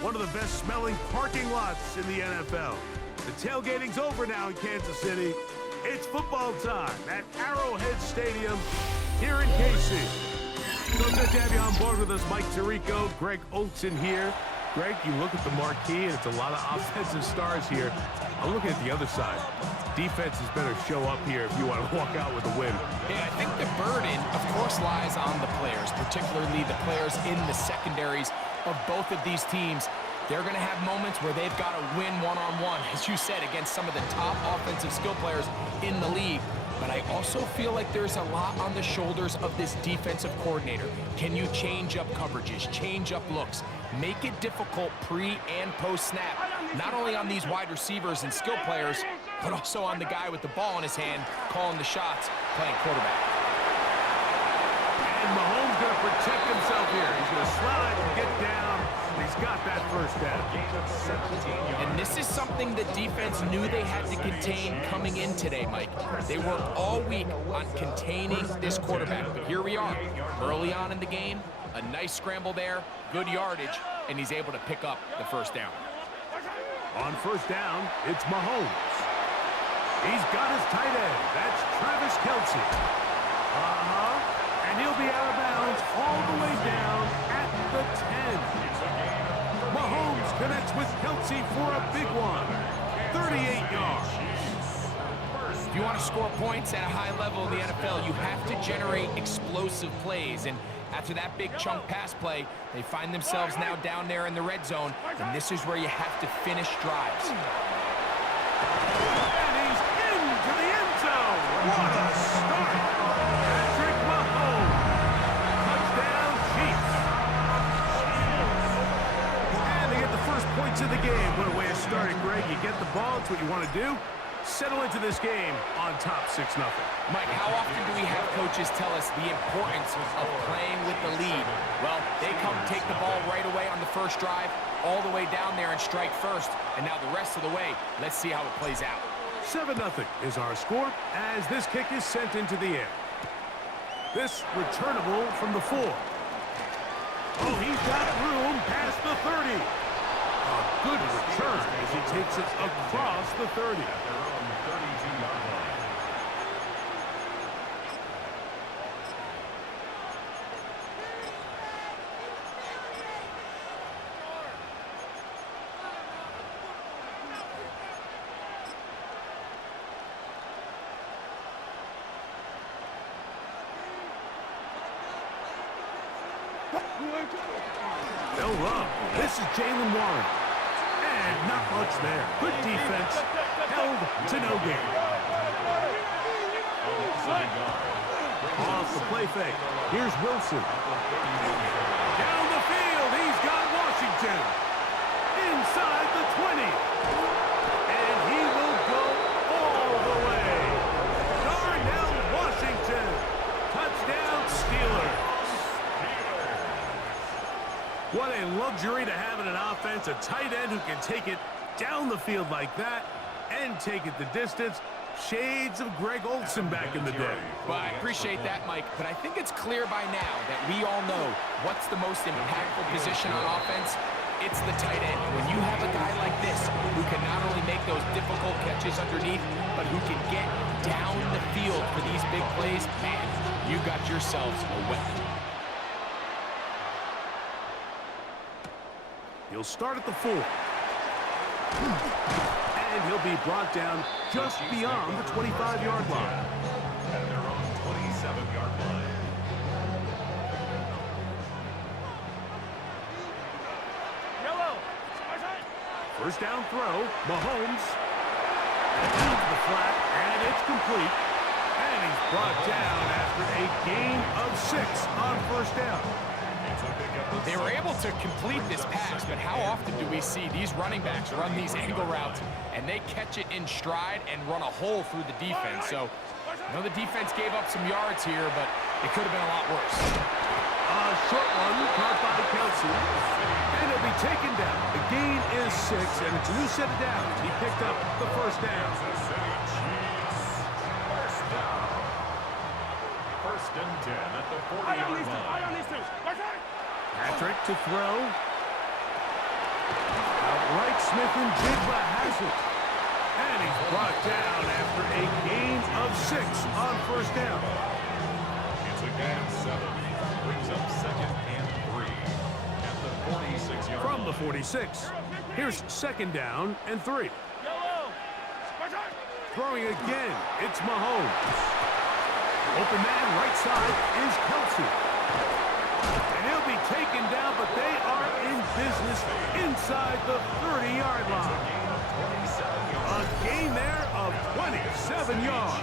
one of the best smelling parking lots in the NFL. The tailgating's over now in Kansas City. It's football time at Arrowhead Stadium here in KC. So good to have you on board with us, Mike Tirico, Greg Olsen here. Greg, you look at the marquee, and it's a lot of offensive stars here. I'm looking at the other side. Defenses better show up here if you want to walk out with a win. Yeah, I think the burden, of course, lies on the players, particularly the players in the secondaries of both of these teams. They're going to have moments where they've got to win one-on-one, as you said, against some of the top offensive skill players in the league. But I also feel like there's a lot on the shoulders of this defensive coordinator. Can you change up coverages, change up looks, make it difficult pre- and post-snap, not only on these wide receivers and skill players, but also on the guy with the ball in his hand, calling the shots, playing quarterback. And Mahomes going to protect himself here. He's going to slide and get down. He's got that first down. And this is something the defense knew they had to contain coming in today, Mike. They worked all week on containing this quarterback. But here we are, early on in the game, a nice scramble there, good yardage, and he's able to pick up the first down. On first down, it's Mahomes. He's got his tight end. That's Travis Kelce. And he'll be out of bounds all the way down at the 10. Mahomes connects with Kelce for a big one. 38 yards. If you want to score points at a high level in the NFL, you have to generate explosive plays. And after that big chunk pass play, they find themselves now down there in the red zone. And this is where you have to finish drives. And he's into the end zone. What a start. Patrick Mahomes. Touchdown, Chiefs. And they get the first points of the game. What a way to start it, Greg. You get the ball. It's what you want to do. Settle into this game on top 6-0. Mike, how often do we have coaches tell us the importance of playing with the lead? Well, they come take the ball right away on the first drive, all the way down there and strike first. And now the rest of the way, let's see how it plays out. 7-0 is our score as this kick is sent into the air. This returnable from the 4. Oh, he's got room past the 30. A good return as he takes it across the 30. They'll run. This is Jalen Warren. And not much there. Good defense. Held to no gain. Off the play fake. Here's Wilson. Down the field. He's got Washington. Inside the 20. And he will go all the way. Darnell Washington. Touchdown Steelers. What a luxury to have in an offense, a tight end who can take it down the field like that and take it the distance. Shades of Greg Olsen back in the day. Well, I appreciate that, Mike, but I think it's clear by now that we all know what's the most impactful position on offense. It's the tight end. When you have a guy like this who can not only make those difficult catches underneath, but who can get down the field for these big plays, man, you got yourselves a weapon. He'll start at the 4. And he'll be brought down just beyond the 25-yard line. At their own 27-yard line. First down throw. Mahomes. Into the flat, and it's complete. And he's brought down after a gain of 6 on first down. They were able to complete this pass, but how often do we see these running backs run these angle routes and they catch it in stride and run a hole through the defense? So, I know the defense gave up some yards here, but it could have been a lot worse. A short one caught by Kelce, and it'll be taken down. The gain is 6, and it's a new set of downs. He picked up the first down. First and 10 at the 40-yard line. Patrick to throw. Right Smith and Jigba has it. And he's brought down after a gain of 6 on first down. It's a gain of 7. Brings up 2nd and 3 at the 46-yard line. From the 46, here's 2nd down and 3. Throwing again, it's Mahomes. Open man right side is Kelsey. And he'll be taken down, but they are in business inside the 30-yard line. A gain there of 27 yards.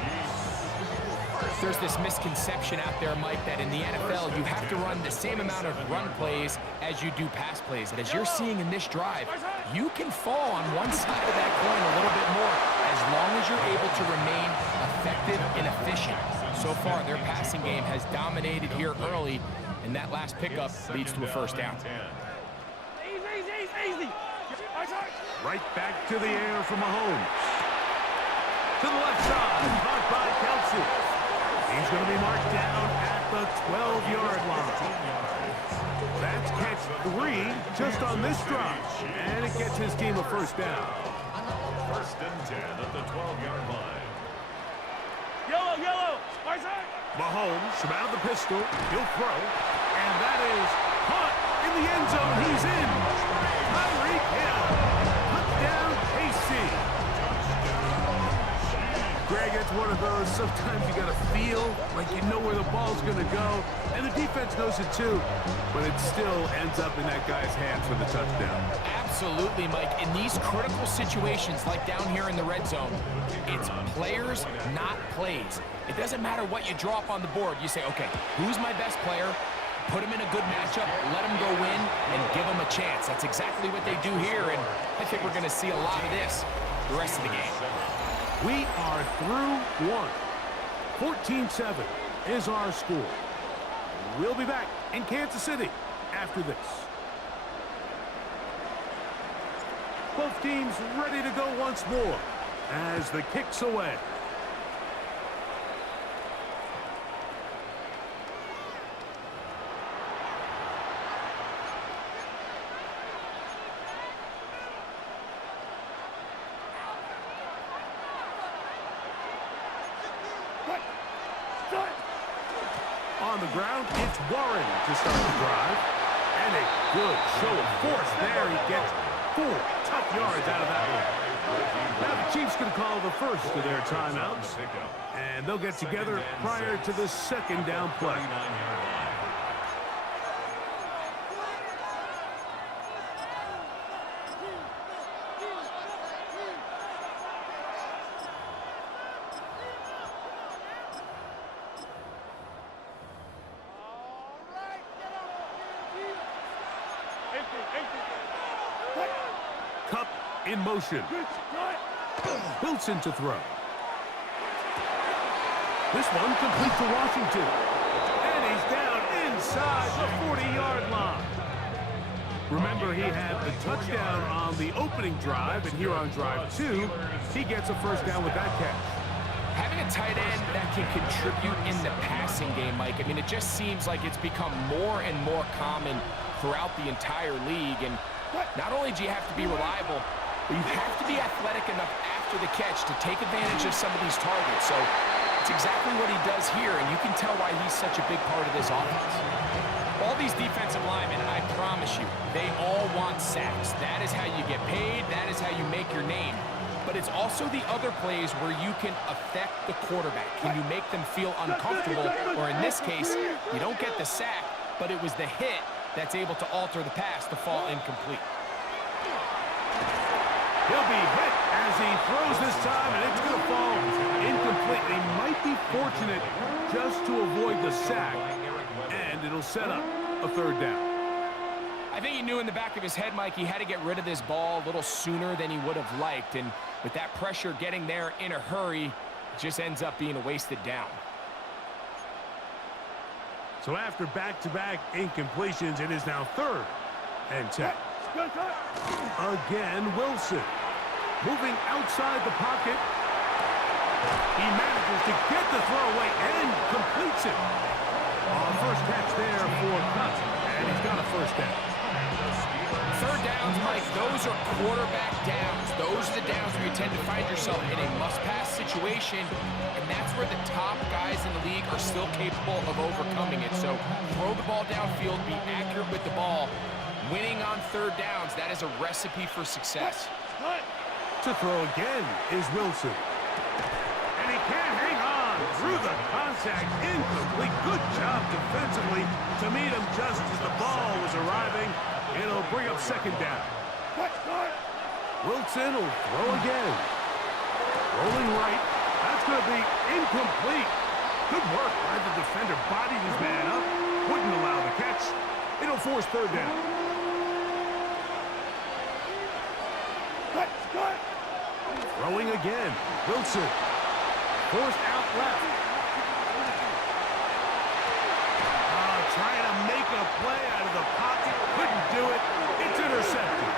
There's this misconception out there, Mike, that in the NFL you have to run the same amount of run plays as you do pass plays. And as you're seeing in this drive, you can fall on one side of that coin a little bit more as long as you're able to remain effective and efficient. So far, their passing game has dominated here early, and that last pickup leads to a first down. Easy. Right back to the air for Mahomes. To the left side, caught by Kelsey. He's going to be marked down at the 12-yard line. That's catch 3 just on this drive, and it gets his team a first down. 1st and 10 at the 12-yard line. Yellow. Right side. Mahomes from out of the pistol. He'll throw, and that is caught in the end zone. He's in. Tyreek Hill. Touchdown, KC. Greg, it's one of those, sometimes you got to feel like you know where the ball's going to go, and the defense knows it too, but it still ends up in that guy's hands for the touchdown. Absolutely, Mike. In these critical situations, like down here in the red zone, it's players, not plays. It doesn't matter what you draw up on the board. You say, okay, who's my best player? Put him in a good matchup, let him go win, and give him a chance. That's exactly what they do here, and I think we're going to see a lot of this the rest of the game. We are through one. 14-7 is our score. We'll be back in Kansas City after this. Both teams ready to go once more as the kick's away. On the ground, it's Warren to start the drive. And a good show of force there. He gets 4 tough yards out of that one. Now the Chiefs going to call the first of their timeouts. And they'll get together prior to the 2nd down play. Cup in motion. Wilson to throw. This one complete to Washington. And he's down inside the 40-yard line. Remember, he had the touchdown on the opening drive, and here on drive 2, he gets a first down with that catch. Having a tight end that can contribute in the passing game, Mike, I mean, it just seems like it's become more and more common throughout the entire league. And not only do you have to be reliable, but you have to be athletic enough after the catch to take advantage of some of these targets. So it's exactly what he does here, and you can tell why he's such a big part of this offense. All these defensive linemen, I promise you, they all want sacks. That is how you get paid. That is how you make your name. But it's also the other plays where you can affect the quarterback. Can you make them feel uncomfortable? Or in this case, you don't get the sack, but it was the hit that's able to alter the pass to fall incomplete. He'll be hit as he throws this time, and it's going to fall incomplete. They might be fortunate just to avoid the sack, and it'll set up a 3rd down. I think he knew in the back of his head, Mike, he had to get rid of this ball a little sooner than he would have liked. And with that pressure getting there in a hurry, it just ends up being a wasted down. So after back-to-back incompletions, it is now 3rd and 10. Again, Wilson. Moving outside the pocket. He manages to get the throw away and completes it. First catch there for Cup, and he's got a first down. 3rd downs, Mike, those Those are quarterback downs. Those are the downs where you tend to find yourself in a must-pass situation, and that's where the top guys in the league are still capable of overcoming it. So throw the ball downfield, be accurate with the ball. Winning on third downs, that is a recipe for success. To throw again is Wilson. And he can't hang on through the contact. Incomplete. Good job defensively to meet him just as the ball was arriving. It'll bring up second down. Wilson will throw again. Rolling right. That's going to be incomplete. Good work by the defender. Bodied his man up. Wouldn't allow the catch. It'll force third down. Throwing again. Wilson. Forced out left. Trying to make a play out of the pocket. Couldn't do it. It's intercepted.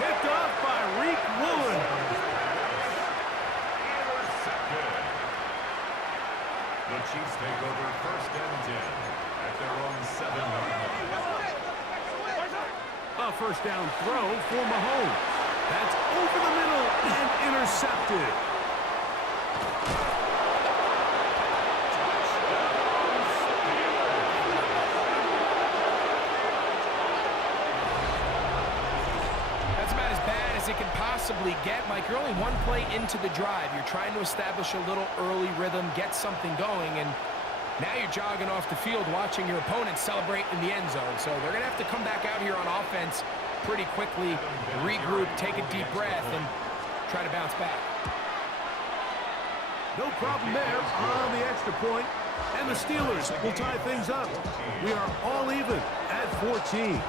Picked off by Reek Woolen. The Chiefs take over first and 10 at their own 7-yard line. A first down throw for Mahomes. That's over the middle and intercepted. That's about as bad as it can possibly get, Mike. You're only one play into the drive. You're trying to establish a little early rhythm, get something going, and now you're jogging off the field watching your opponent celebrate in the end zone. So they're going to have to come back out here on offense pretty quickly, regroup, take a deep breath, and try to bounce back. No problem there on the extra point, and the Steelers will tie things up. We are all even at 14.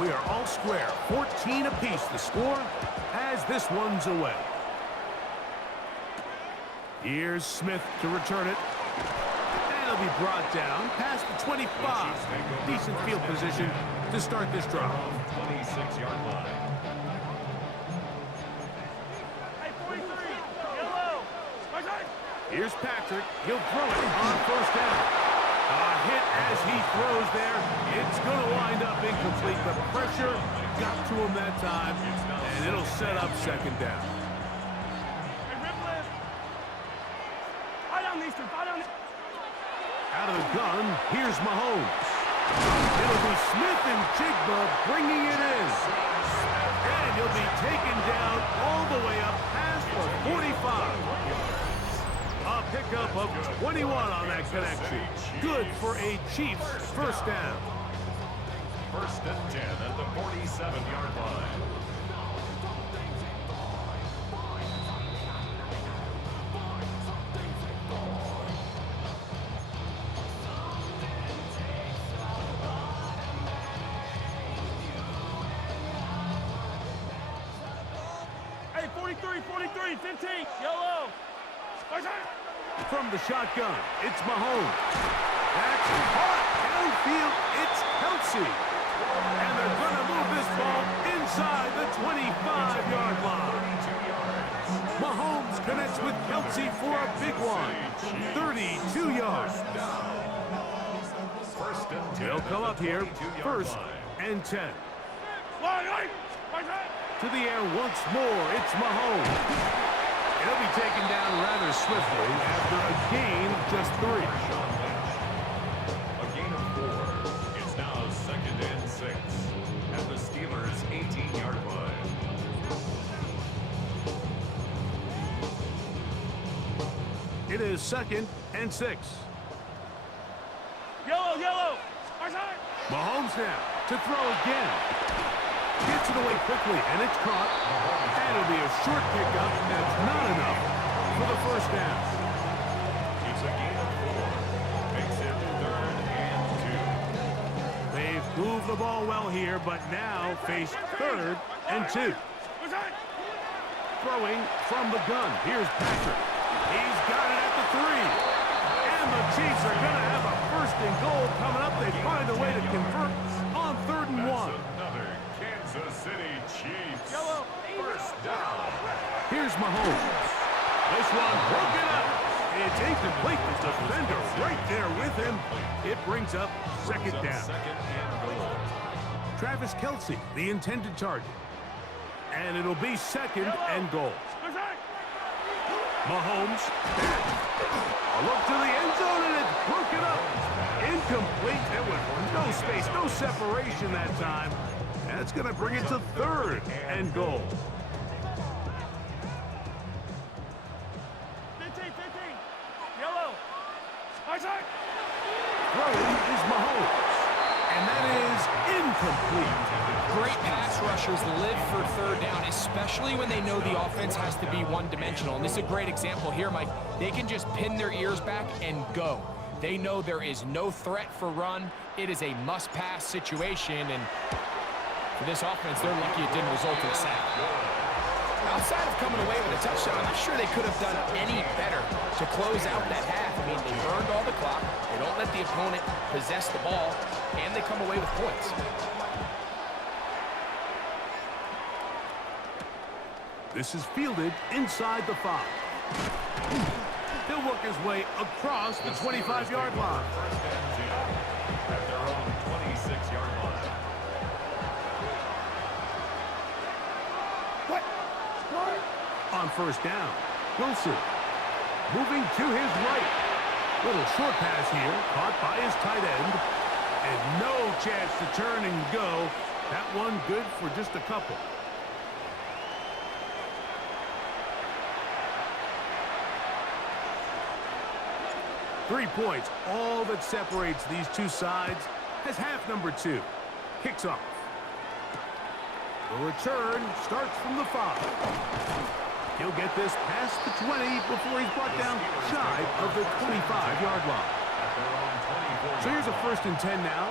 We are all square, 14 apiece the score as this one's away. Here's Smith to return it. And it'll be brought down past the 25. Decent field position to start this drive. 26-yard line. Here's Patrick. He'll throw it on first down. A hit as he throws there. It's going to wind up incomplete. The pressure got to him that time, and it'll set up second down. Out of the gun, here's Mahomes. It'll be Smith and Jigba bringing it in. And he'll be taken down all the way up past the 45. A pickup of 21 on that connection. Good for a Chiefs first down. First and 10 at the 47-yard line. Hey, 43, 15, yellow. From the shotgun, it's Mahomes. That's caught downfield. It's Kelsey. And they're going to move this ball inside the 25-yard line. Mahomes connects with Kelsey for a big one. 32 yards. They'll come up here, first and 10. To the air once more, it's Mahomes. He'll be taken down rather swiftly after a gain of just 3. A gain of 4. It's now second and 6 at the Steelers' 18-yard line. It is second and 6. Yellow. Mahomes now to throw again. Gets it away quickly, and it's caught. And it'll be a short pickup. That's not enough for the first down. It's a gain of 4. Makes it third and 2. They've moved the ball well here, but now face third and 2. Throwing from the gun. Here's Patrick. He's got it at the 3. And the Chiefs are going to have a first and goal coming up. They find a way to convert on third and 1. Another Kansas City Chiefs. First down. Here's Mahomes. This one broken up. It's incomplete. The defender right there with him. It brings up second down. Second and goal. Travis Kelce, the intended target. And it'll be second and goal. Mahomes, back. A look to the end zone, and it's broken up. Incomplete. There was no space, no separation that time. That's going to bring it to third and goal. 15. Yellow. Throwing is Mahomes. And that is incomplete. Great pass rushers live for third down, especially when they know the offense has to be one-dimensional. And this is a great example here, Mike. They can just pin their ears back and go. They know there is no threat for run. It is a must-pass situation, and for this offense, they're lucky it didn't result in a sack. Outside of coming away with a touchdown, I'm not sure they could have done any better to close out that half. I mean, they burned all the clock, they don't let the opponent possess the ball, and they come away with points. This is fielded inside the 5. He'll work his way across the 25-yard line. First and 10 at their own 26-yard line. On first down, Wilson moving to his right. Little short pass here, caught by his tight end. And no chance to turn and go. That one good for just a couple. Three points, all that separates these two sides, as half number 2 kicks off. The return starts from the 5. He'll get this past the 20 before he's brought down shy of the 25-yard line. So here's a first and 10 now.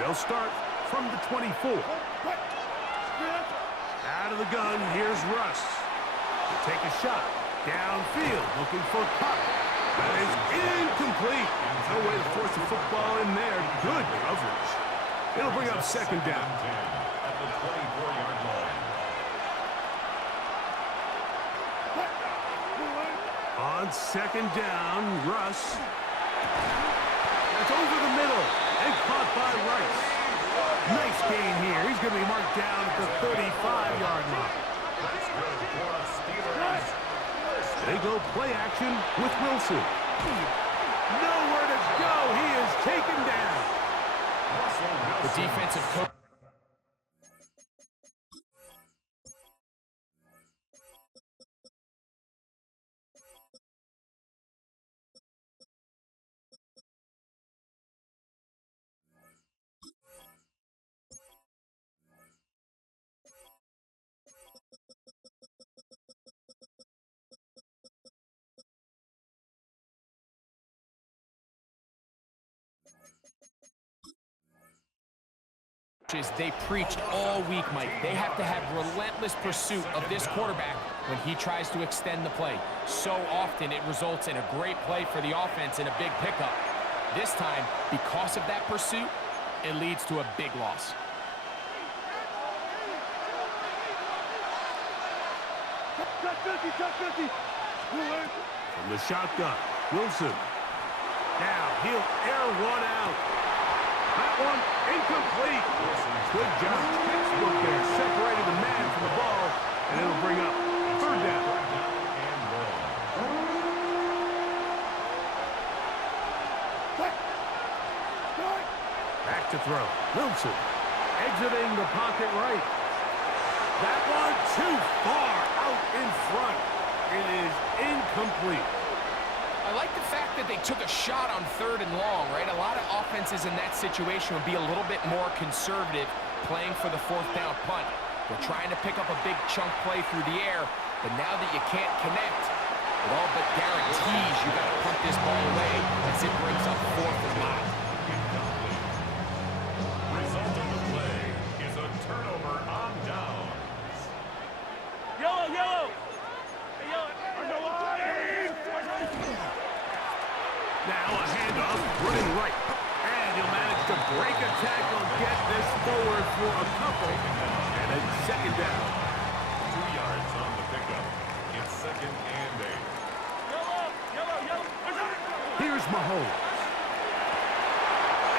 They'll start from the 24. Out of the gun, here's Russ. He'll take a shot. Downfield, looking for Cup. That is incomplete. No way to force the football in there. Good coverage. It'll bring up second down. At the 24-yard line. On second down, Russ. That's over the middle and caught by Rice. Nice gain here. He's going to be marked down at the 35-yard line. They go play action with Wilson. Nowhere to go. He is taken down. The defensive coach. They preached all week, Mike. They have to have relentless pursuit of this quarterback when he tries to extend the play. So often it results in a great play for the offense and a big pickup. This time, because of that pursuit, it leads to a big loss. From the shotgun, Wilson. Now he'll air one out. That one incomplete. Good job. Textbook there. Separated the man from the ball, and it'll bring up third down. Back to throw. Wilson exiting the pocket right. That one too far out in front. It is incomplete. I like the fact that they took a shot on third and long, right? A lot of offenses in that situation would be a little bit more conservative playing for the fourth down punt. They're trying to pick up a big chunk play through the air, but now that you can't connect, it all but guarantees you got to punt this ball away as it brings up fourth and long. Result of the play is a turnover on downs. Yellow. Now a handoff, running right. And he'll manage to break a tackle, get this forward for a couple. And it's second down. 2 yards on the pickup. It's second and 8. Yellow. Here's Mahomes.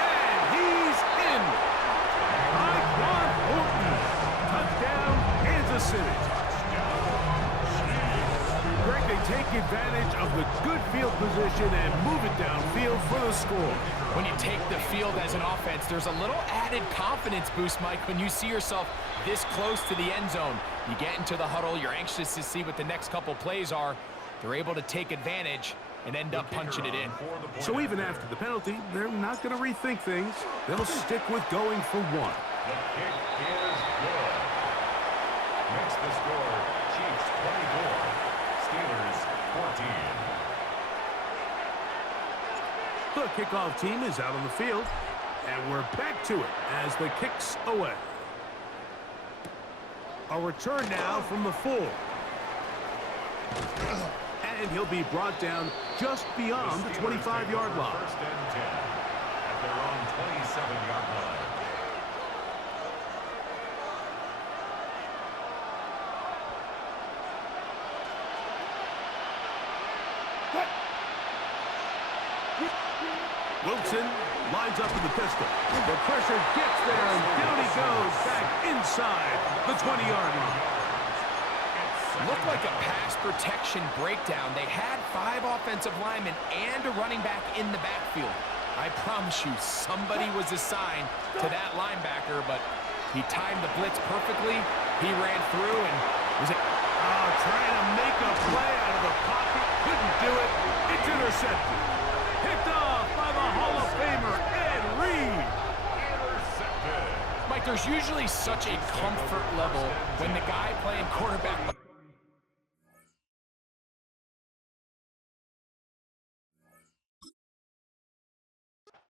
And he's in. By position and move it downfield for the score. When you take the field as an offense, there's a little added confidence boost, Mike, when you see yourself this close to the end zone. You get into the huddle, you're anxious to see what the next couple plays are. They're able to take advantage and end up punching it in. So even after the penalty, they're not going to rethink things. They'll stick with going for one. The kick is good. Makes the score Chiefs 24, Steelers 14. The kickoff team is out on the field, and we're back to it as the kick's away. A return now from the 4. And he'll be brought down just beyond the 25-yard line. First and 10 at their own 27-yard line. Wilson lines up in the pistol. The pressure gets there, and down he goes back inside the 20-yard line. Looked like a pass protection breakdown. They had 5 offensive linemen and a running back in the backfield. I promise you, somebody was assigned to that linebacker, but he timed the blitz perfectly. He ran through and was trying to make a play out of the pocket. Couldn't do it. It's intercepted. Picked off by the Hall of Famer, Ed Reed. Intercepted. Mike, there's usually such a comfort level when the guy playing quarterback